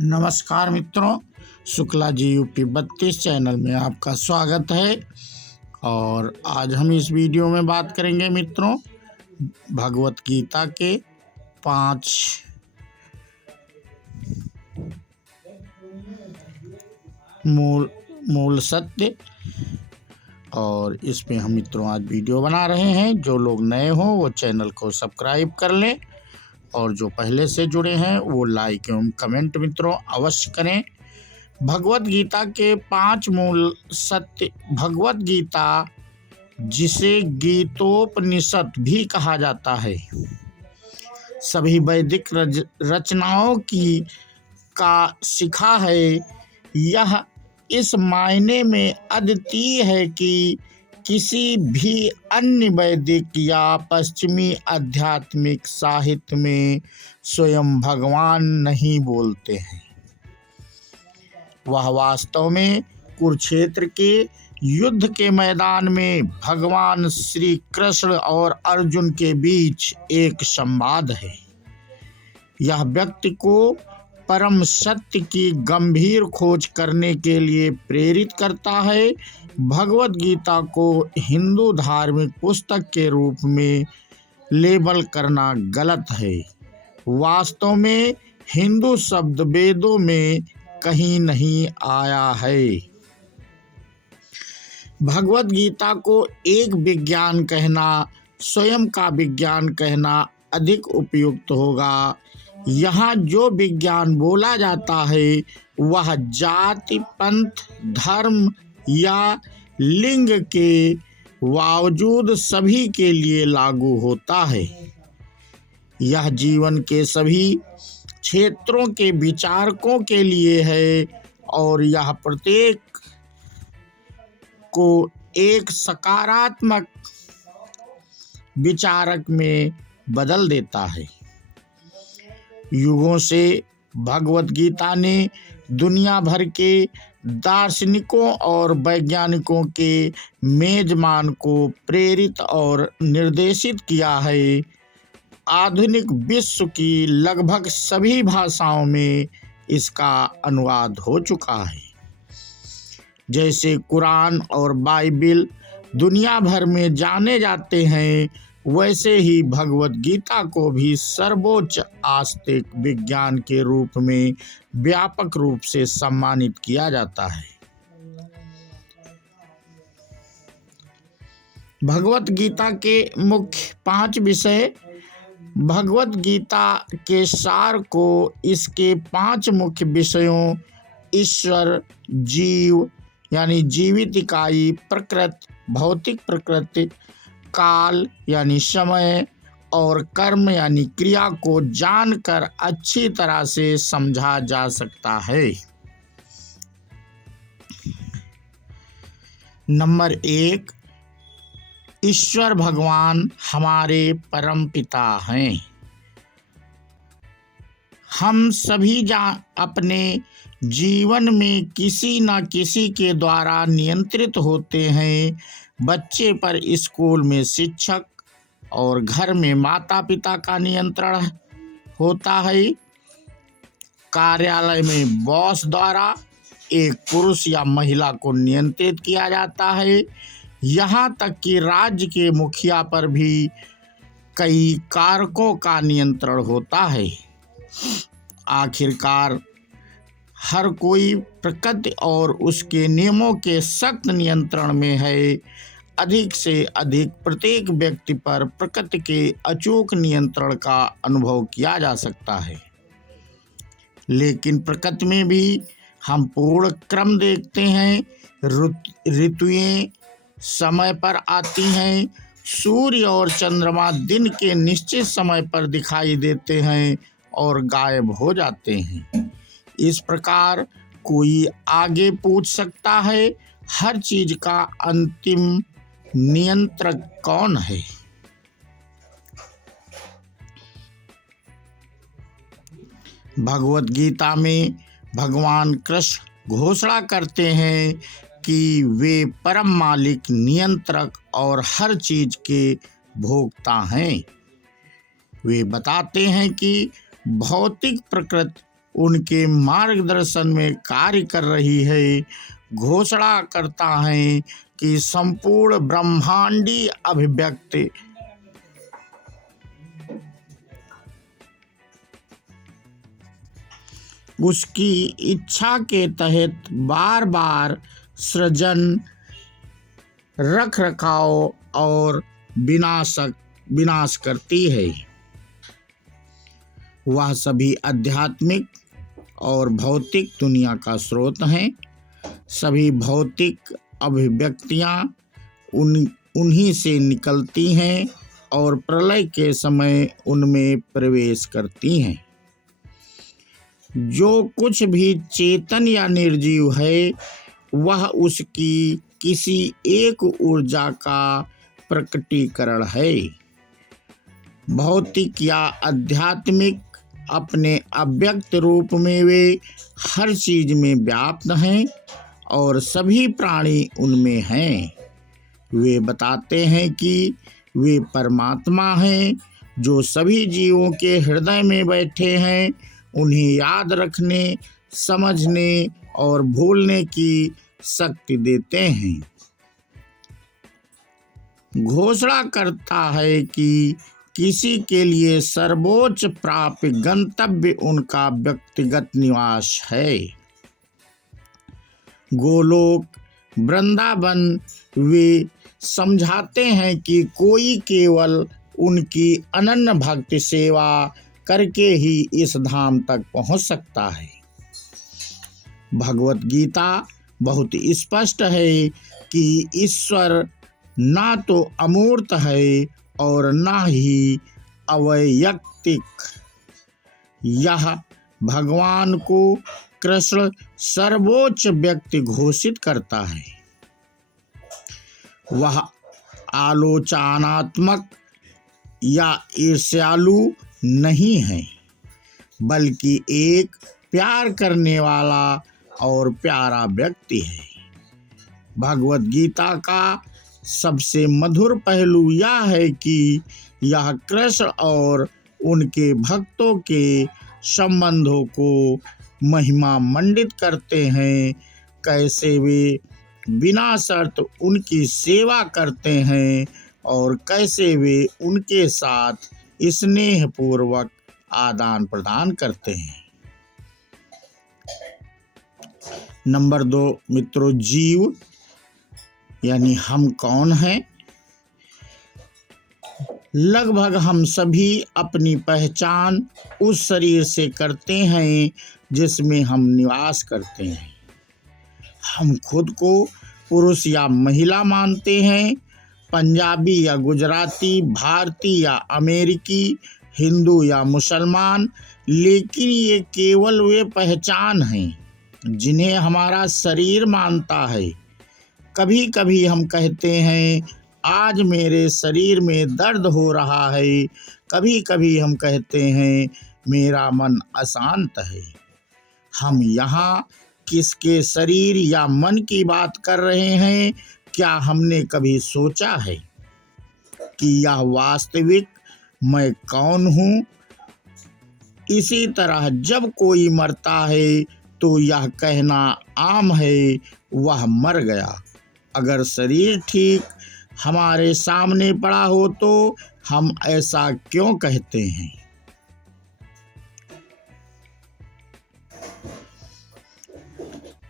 नमस्कार मित्रों, Shukla ji UP 32 channel में आपका स्वागत है। और आज हम इस वीडियो में बात करेंगे मित्रों भगवत गीता के 5 मूल सत्य। और इसमें हम मित्रों आज वीडियो बना रहे हैं। जो लोग नए हों वो चैनल को सब्सक्राइब कर लें और जो पहले से जुड़े हैं वो लाइक एवं कमेंट मित्रों अवश्य करें। भगवत गीता के 5 मूल सत्य। भगवत गीता, जिसे गीतोपनिषद भी कहा जाता है, सभी वैदिक रचनाओं का शिखा है। यह इस मायने में अद्वितीय है कि किसी भी अन्य वैदिक या पश्चिमी आध्यात्मिक साहित्य में स्वयं भगवान नहीं बोलते हैं। वह वास्तव में कुरुक्षेत्र के युद्ध के मैदान में भगवान श्री कृष्ण और अर्जुन के बीच एक संवाद है। यह व्यक्ति को परम सत्य की गंभीर खोज करने के लिए प्रेरित करता है। भगवत गीता को हिंदू धार्मिक पुस्तक के रूप में लेबल करना गलत है। वास्तव में हिंदू शब्द वेदों में कहीं नहीं आया है। भगवत गीता को एक विज्ञान कहना, स्वयं का विज्ञान कहना अधिक उपयुक्त होगा। यहाँ जो विज्ञान बोला जाता है वह जाति, पंथ, धर्म या लिंग के बावजूद सभी के लिए लागू होता है। यह जीवन के सभी क्षेत्रों के विचारकों के लिए है और यह प्रत्येक को एक सकारात्मक विचारक में बदल देता है। युगों से भगवत गीता ने दुनिया भर के दार्शनिकों और वैज्ञानिकों के मेजबान को प्रेरित और निर्देशित किया है। आधुनिक विश्व की लगभग सभी भाषाओं में इसका अनुवाद हो चुका है। जैसे कुरान और बाइबिल दुनिया भर में जाने जाते हैं, वैसे ही भगवत गीता को भी सर्वोच्च आस्तिक विज्ञान के रूप में व्यापक रूप से सम्मानित किया जाता है। भगवत गीता के मुख्य 5 विषय। भगवत गीता के सार को इसके 5 मुख्य विषयों ईश्वर, जीव यानी जीवित इकाई, प्रकृति भौतिक प्रकृति, काल यानी समय और कर्म यानी क्रिया को जानकर अच्छी तरह से समझा जा सकता है। नंबर 1, ईश्वर भगवान हमारे परम पिता हैं। हम सभी अपने जीवन में किसी न किसी के द्वारा नियंत्रित होते हैं। बच्चे पर स्कूल में शिक्षक और घर में माता पिता का नियंत्रण होता है। कार्यालय में बॉस द्वारा एक पुरुष या महिला को नियंत्रित किया जाता है। यहाँ तक कि राज्य के मुखिया पर भी कई कारकों का नियंत्रण होता है। आखिरकार हर कोई प्रकृति और उसके नियमों के सख्त नियंत्रण में है। अधिक से अधिक प्रत्येक व्यक्ति पर प्रकृति के अचूक नियंत्रण का अनुभव किया जा सकता है। लेकिन प्रकृति में भी हम पूर्ण क्रम देखते हैं। ऋतुएं समय पर आती हैं। सूर्य और चंद्रमा दिन के निश्चित समय पर दिखाई देते हैं और गायब हो जाते हैं। इस प्रकार कोई आगे पूछ सकता है, हर चीज का अंतिम नियंत्रक कौन है? भगवत गीता में भगवान कृष्ण घोषणा करते हैं कि वे परम मालिक, नियंत्रक और हर चीज के भोक्ता हैं। वे बताते हैं कि भौतिक प्रकृति उनके मार्गदर्शन में कार्य कर रही है, घोषणा करता है कि संपूर्ण ब्रह्मांडी अभिव्यक्ति उसकी इच्छा के तहत बार बार सृजन, रख रखाव और विनाश करती है। वह सभी आध्यात्मिक और भौतिक दुनिया का स्रोत हैं। सभी भौतिक अभिव्यक्तियां उन्हीं से निकलती हैं और प्रलय के समय उनमें प्रवेश करती हैं। जो कुछ भी चेतन या निर्जीव है वह उसकी किसी एक ऊर्जा का प्रकटीकरण है। भौतिक या आध्यात्मिक अपने अव्यक्त रूप में वे हर चीज में व्याप्त हैं और सभी प्राणी उनमें हैं। वे बताते हैं कि वे परमात्मा हैं जो सभी जीवों के हृदय में बैठे हैं, उन्हें याद रखने, समझने और भूलने की शक्ति देते हैं। घोषणा करता है कि किसी के लिए सर्वोच्च प्राप्य गंतव्य उनका व्यक्तिगत निवास है। गोलोक, वृंदावन वे समझाते हैं कि कोई केवल उनकी अनन्य भक्ति सेवा करके ही इस धाम तक पहुंच सकता है। भगवत गीता बहुत स्पष्ट है कि ईश्वर ना तो अमूर्त है और ना ही अवैयक्तिक। यह भगवान को कृष्ण सर्वोच्च व्यक्ति घोषित करता है। वह आलोचनात्मक या ईर्ष्यालु नहीं है, बल्कि एक प्यार करने वाला और प्यारा व्यक्ति है। भगवत गीता का सबसे मधुर पहलू यह है कि यह कृष्ण और उनके भक्तों के संबंधों को महिमा मंडित करते हैं। कैसे वे बिना शर्त उनकी सेवा करते हैं और कैसे वे उनके साथ स्नेहपूर्वक आदान प्रदान करते हैं। नंबर 2 मित्रों, जीव यानी हम कौन हैं। लगभग हम सभी अपनी पहचान उस शरीर से करते हैं जिसमें हम निवास करते हैं। हम खुद को पुरुष या महिला मानते हैं, पंजाबी या गुजराती, भारतीय या अमेरिकी, हिंदू या मुसलमान, लेकिन ये केवल वे पहचान हैं जिन्हें हमारा शरीर मानता है। कभी कभी हम कहते हैं आज मेरे शरीर में दर्द हो रहा है, कभी कभी हम कहते हैं मेरा मन अशांत है। हम यहाँ किसके शरीर या मन की बात कर रहे हैं? क्या हमने कभी सोचा है कि यह वास्तविक मैं कौन हूँ? इसी तरह जब कोई मरता है तो यह कहना आम है वह मर गया। अगर शरीर ठीक हमारे सामने पड़ा हो तो हम ऐसा क्यों कहते हैं?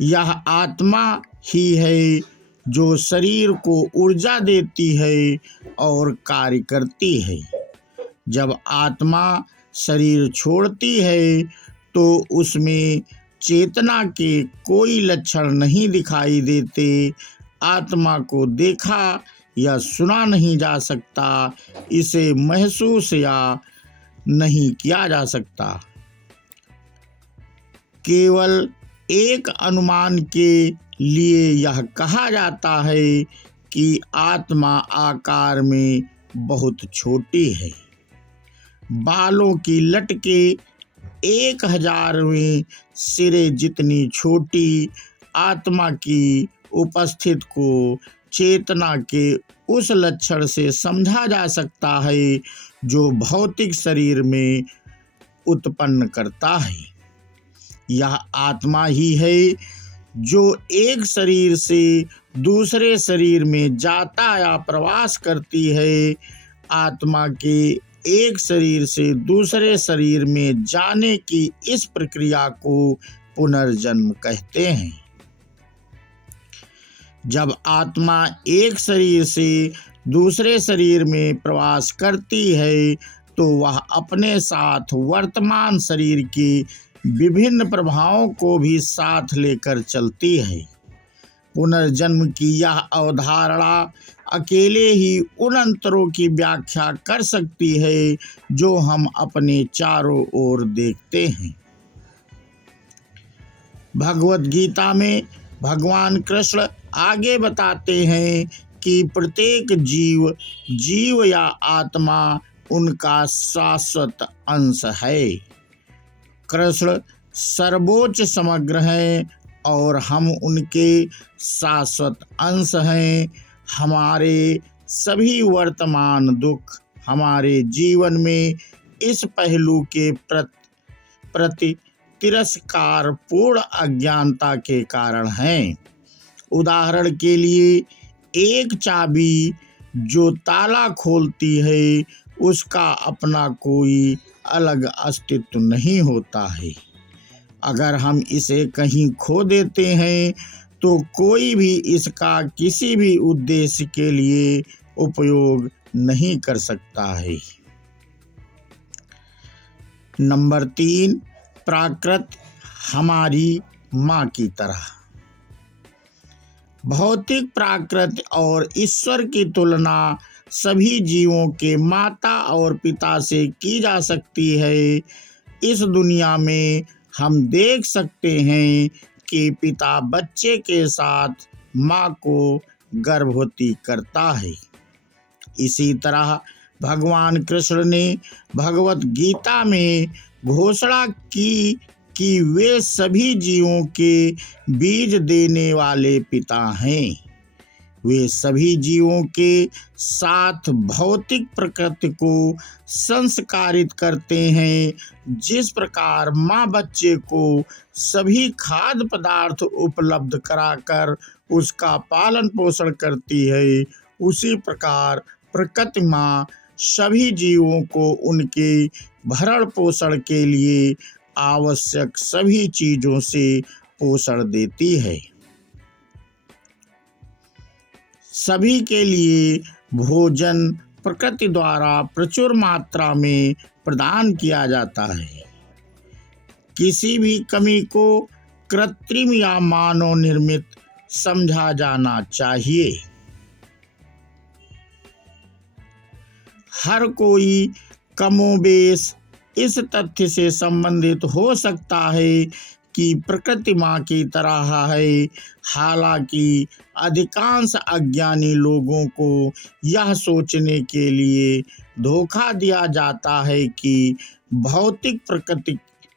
यह आत्मा ही है जो शरीर को ऊर्जा देती है और कार्य करती है। जब आत्मा शरीर छोड़ती है तो उसमें चेतना के कोई लक्षण नहीं दिखाई देते। आत्मा को देखा या सुना नहीं जा सकता, इसे महसूस या नहीं किया जा सकता। केवल एक अनुमान के लिए यह कहा जाता है कि आत्मा आकार में बहुत छोटी है। बालों की लटके 1000वें सिरे जितनी छोटी आत्मा की उपस्थिति को चेतना के उस लक्षण से समझा जा सकता है जो भौतिक शरीर में उत्पन्न करता है। यह आत्मा ही है जो एक शरीर से दूसरे शरीर में जाता या प्रवास करती है। आत्मा के एक शरीर से दूसरे शरीर में जाने की इस प्रक्रिया को पुनर्जन्म कहते हैं। जब आत्मा एक शरीर से दूसरे शरीर में प्रवास करती है तो वह अपने साथ वर्तमान शरीर के विभिन्न प्रभावों को भी साथ लेकर चलती है। पुनर्जन्म की यह अवधारणा अकेले ही उन अंतरों की व्याख्या कर सकती है जो हम अपने चारों ओर देखते हैं। भगवद गीता में भगवान कृष्ण आगे बताते हैं कि प्रत्येक जीव या आत्मा उनका शाश्वत अंश है। कृष्ण सर्वोच्च समग्र हैं और हम उनके शाश्वत अंश हैं। हमारे सभी वर्तमान दुख हमारे जीवन में इस पहलू के प्रति तिरस्कार पूर्ण अज्ञानता के कारण हैं। उदाहरण के लिए, एक चाबी जो ताला खोलती है उसका अपना कोई अलग अस्तित्व नहीं होता है। अगर हम इसे कहीं खो देते हैं तो कोई भी इसका किसी भी उद्देश्य के लिए उपयोग नहीं कर सकता है। नंबर 3, प्राकृत हमारी माँ की तरह। भौतिक प्राकृत और ईश्वर की तुलना सभी जीवों के माता और पिता से की जा सकती है। इस दुनिया में हम देख सकते हैं कि पिता बच्चे के साथ माँ को गर्भवती करता है। इसी तरह भगवान कृष्ण ने भगवत गीता में घोषणा की कि वे सभी जीवों के बीज देने वाले पिता हैं। वे सभी जीवों के साथ भौतिक प्रकृति को संस्कारित करते हैं। जिस प्रकार माँ बच्चे को सभी खाद्य पदार्थ उपलब्ध कराकर उसका पालन पोषण करती है, उसी प्रकार प्रकृति माँ सभी जीवों को उनके भरण पोषण के लिए आवश्यक सभी चीज़ों से पोषण देती है। सभी के लिए भोजन प्रकृति द्वारा प्रचुर मात्रा में प्रदान किया जाता है। किसी भी कमी को कृत्रिम या मानव निर्मित समझा जाना चाहिए। हर कोई कमोबेश इस तथ्य से संबंधित हो सकता है कि प्रकृति माँ की तरह है। हालांकि अधिकांश अज्ञानी लोगों को यह सोचने के लिए धोखा दिया जाता है कि भौतिक प्रकृति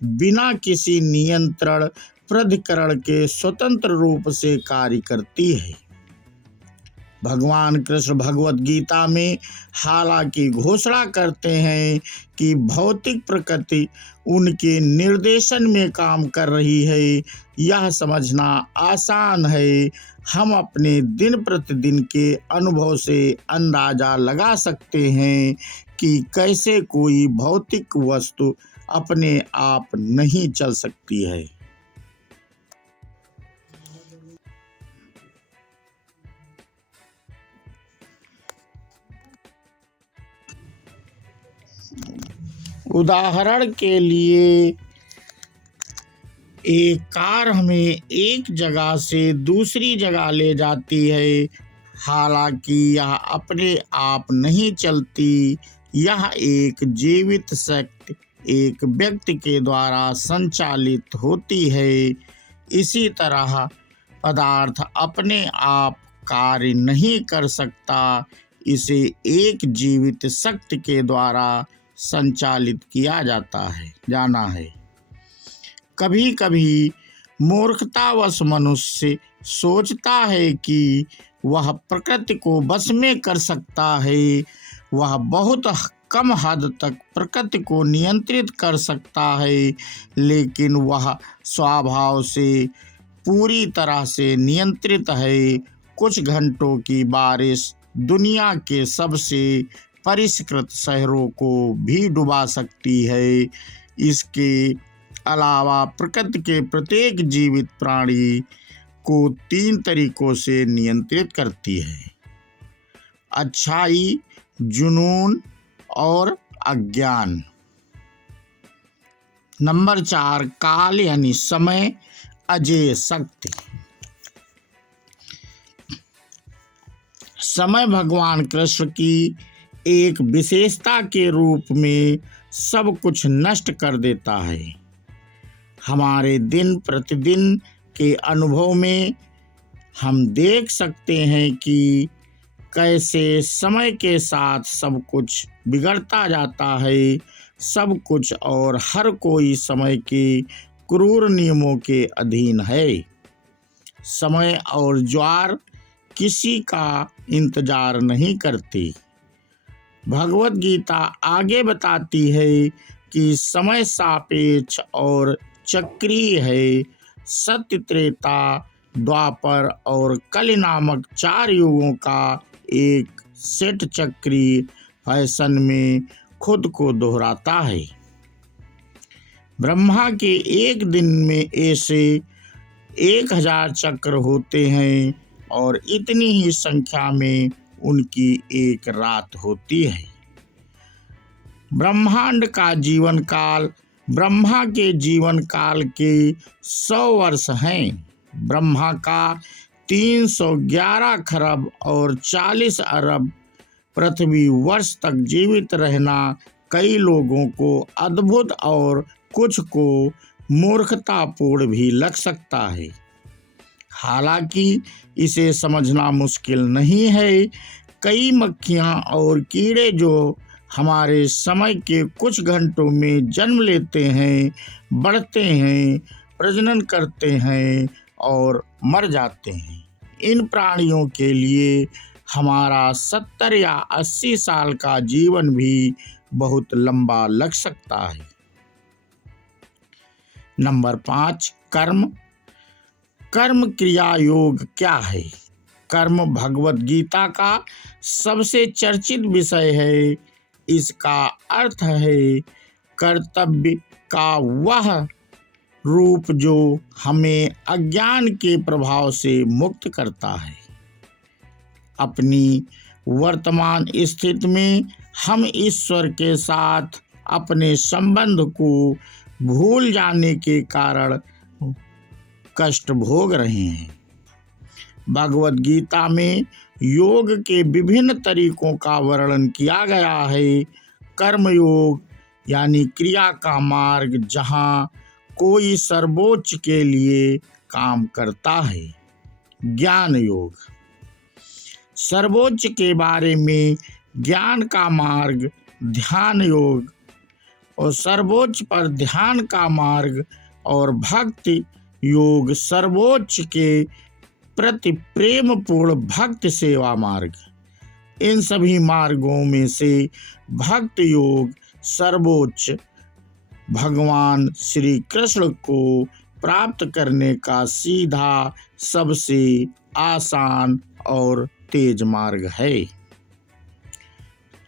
बिना किसी नियंत्रण प्राधिकरण के स्वतंत्र रूप से कार्य करती है। भगवान कृष्ण भगवत गीता में हालांकि घोषणा करते हैं कि भौतिक प्रकृति उनके निर्देशन में काम कर रही है। यह समझना आसान है। हम अपने दिन प्रतिदिन के अनुभव से अंदाजा लगा सकते हैं कि कैसे कोई भौतिक वस्तु अपने आप नहीं चल सकती है। उदाहरण के लिए, एक कार हमें एक जगह से दूसरी जगह ले जाती है। हालांकि यह अपने आप नहीं चलती। यह एक जीवित शक्ति एक व्यक्ति के द्वारा संचालित होती है। इसी तरह पदार्थ अपने आप कार्य नहीं कर सकता। इसे एक जीवित शक्ति के द्वारा संचालित किया जाना है। कभी कभी मूर्खतावश मनुष्य सोचता है कि वह प्रकृति को बस में कर सकता है। वह बहुत कम हद तक प्रकृति को नियंत्रित कर सकता है, लेकिन वह स्वभाव से पूरी तरह से नियंत्रित है। कुछ घंटों की बारिश दुनिया के सबसे परिष्कृत शहरों को भी डुबा सकती है। इसके अलावा प्रकृति के प्रत्येक जीवित प्राणी को 3 तरीकों से नियंत्रित करती है: अच्छाई, जुनून और अज्ञान। नंबर 4, काल यानी समय, अजेय शक्ति। समय भगवान कृष्ण की एक विशेषता के रूप में सब कुछ नष्ट कर देता है। हमारे दिन प्रतिदिन के अनुभव में हम देख सकते हैं कि कैसे समय के साथ सब कुछ बिगड़ता जाता है। सब कुछ और हर कोई समय के क्रूर नियमों के अधीन है। समय और ज्वार किसी का इंतजार नहीं करती। भगवत गीता आगे बताती है कि समय सापेक्ष और चक्रीय है। सत्य, त्रेता, द्वापर और कलि नामक 4 युगों का एक सेट चक्रीय फैशन में खुद को दोहराता है। ब्रह्मा के एक दिन में ऐसे 1000 चक्र होते हैं और इतनी ही संख्या में उनकी एक रात होती है। ब्रह्मांड का जीवन काल ब्रह्मा के जीवन काल के 100 वर्ष हैं। ब्रह्मा का 311 खरब और 40 अरब पृथ्वी वर्ष तक जीवित रहना कई लोगों को अद्भुत और कुछ को मूर्खतापूर्ण भी लग सकता है। हालांकि इसे समझना मुश्किल नहीं है। कई मक्खियाँ और कीड़े जो हमारे समय के कुछ घंटों में जन्म लेते हैं, बढ़ते हैं, प्रजनन करते हैं और मर जाते हैं, इन प्राणियों के लिए हमारा 70 या 80 साल का जीवन भी बहुत लंबा लग सकता है। नंबर 5, कर्म। कर्म क्रिया योग क्या है? कर्म भगवत गीता का सबसे चर्चित विषय है। इसका अर्थ है कर्तव्य का वह रूप जो हमें अज्ञान के प्रभाव से मुक्त करता है। अपनी वर्तमान स्थिति में हम ईश्वर के साथ अपने संबंध को भूल जाने के कारण कष्ट भोग रहे हैं। भगवत गीता में योग के विभिन्न तरीकों का वर्णन किया गया है। कर्म योग यानी क्रिया का मार्ग, जहाँ कोई सर्वोच्च के लिए काम करता है। ज्ञान योग, सर्वोच्च के बारे में ज्ञान का मार्ग। ध्यान योग, और सर्वोच्च पर ध्यान का मार्ग। और भक्ति योग, सर्वोच्च के प्रति प्रेम पूर्ण भक्त सेवा मार्ग। इन सभी मार्गों में से भक्त योग सर्वोच्च भगवान श्री कृष्ण को प्राप्त करने का सीधा, सबसे आसान और तेज मार्ग है।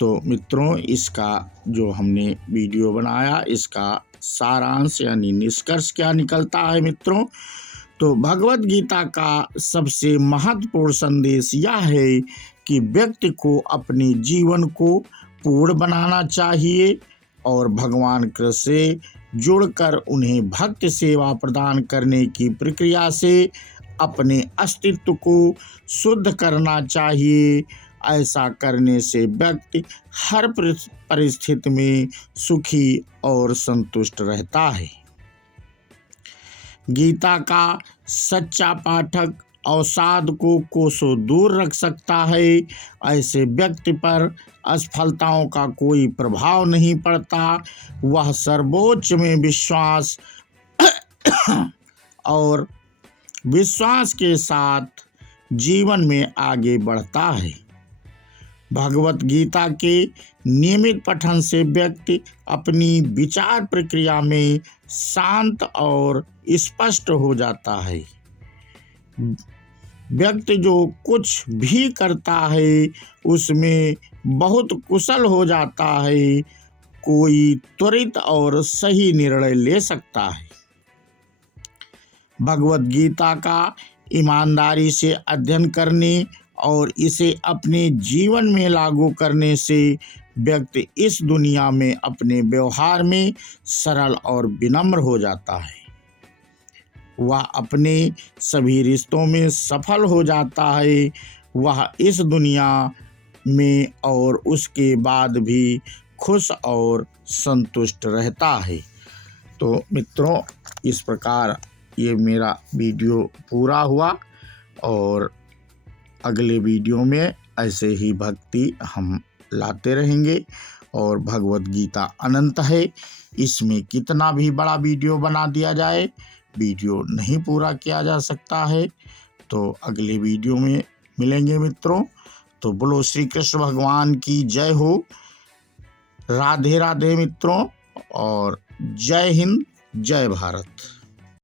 तो मित्रों, इसका जो हमने वीडियो बनाया, इसका सारांश यानी निष्कर्ष क्या निकलता है मित्रों? तो भगवत गीता का सबसे महत्वपूर्ण संदेश यह है कि व्यक्ति को अपने जीवन को पूर्ण बनाना चाहिए और भगवान कृष्ण से जुड़कर उन्हें भक्ति सेवा प्रदान करने की प्रक्रिया से अपने अस्तित्व को शुद्ध करना चाहिए। ऐसा करने से व्यक्ति हर परिस्थिति में सुखी और संतुष्ट रहता है। गीता का सच्चा पाठक अवसाद को कोसों दूर रख सकता है। ऐसे व्यक्ति पर असफलताओं का कोई प्रभाव नहीं पड़ता। वह सर्वोच्च में विश्वास और विश्वास के साथ जीवन में आगे बढ़ता है। भगवत गीता के नियमित पठन से व्यक्ति अपनी विचार प्रक्रिया में शांत और स्पष्ट हो जाता है। व्यक्ति जो कुछ भी करता है उसमें बहुत कुशल हो जाता है, कोई त्वरित और सही निर्णय ले सकता है। भगवत गीता का ईमानदारी से अध्ययन करने और इसे अपने जीवन में लागू करने से व्यक्ति इस दुनिया में अपने व्यवहार में सरल और विनम्र हो जाता है। वह अपने सभी रिश्तों में सफल हो जाता है। वह इस दुनिया में और उसके बाद भी खुश और संतुष्ट रहता है। तो मित्रों, इस प्रकार ये मेरा वीडियो पूरा हुआ और अगले वीडियो में ऐसे ही भक्ति हम लाते रहेंगे। और भगवत गीता अनंत है, इसमें कितना भी बड़ा वीडियो बना दिया जाए, वीडियो नहीं पूरा किया जा सकता है। तो अगले वीडियो में मिलेंगे मित्रों। तो बोलो श्री कृष्ण भगवान की जय हो। राधे राधे मित्रों, और जय हिंद, जय भारत।